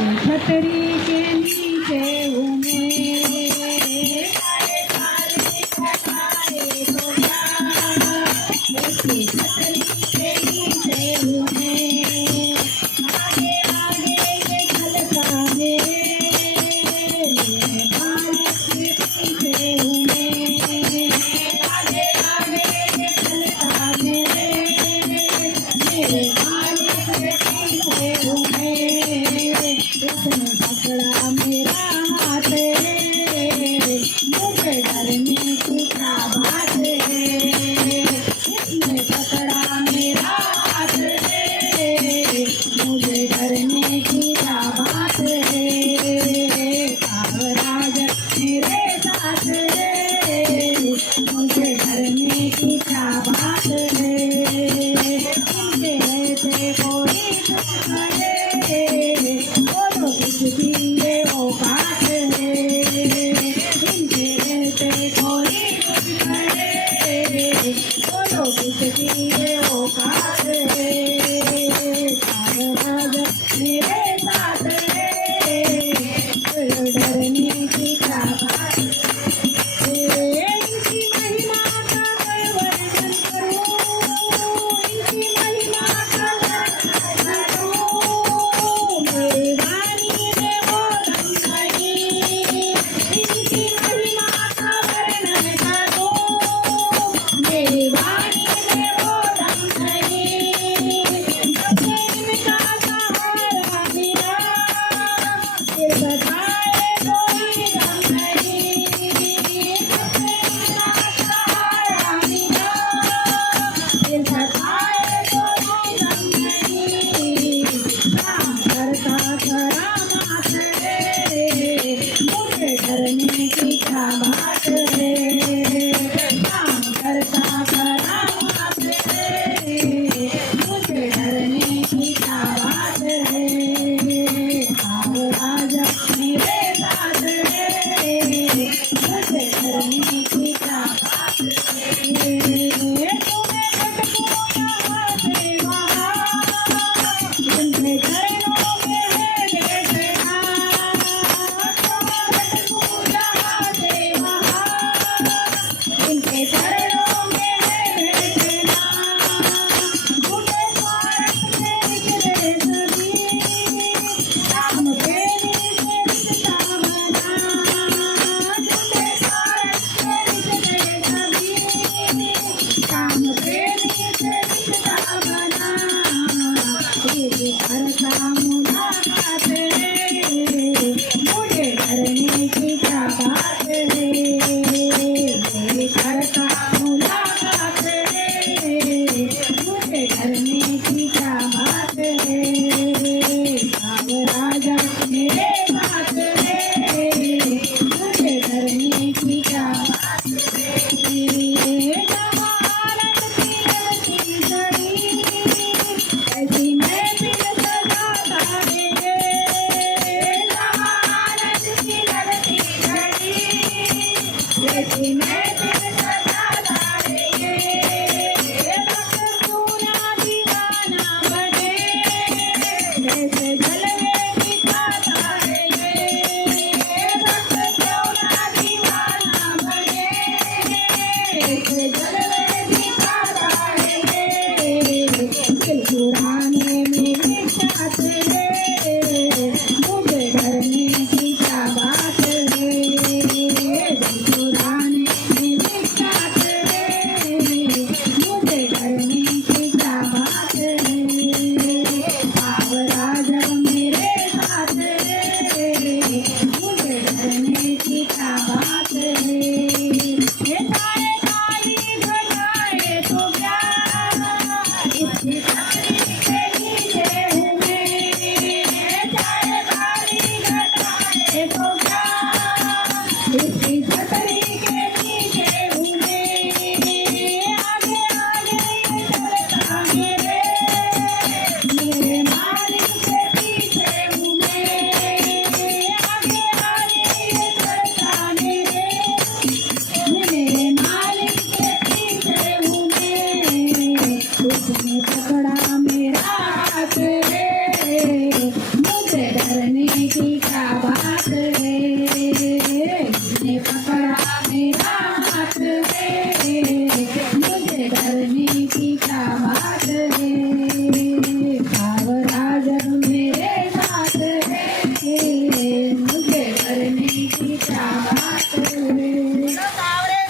छतरी के नीचे हूँ छतरी के नीचे हूँ आगे आगे ये झलका मेरे बारिश के पीछे हूँ आगे आगे ये झलका मेरे बारिश के पीछे हूँ उसने पकड़ा मेरा हाथ मुझे डरने की क्या बात उसने पकड़ा मेरा हाथ मुझे डरने की क्या बात कागराज मेरे साथ मुझे डरने की क्या बात मुझे ऐसे कोई बोलो कुछ भी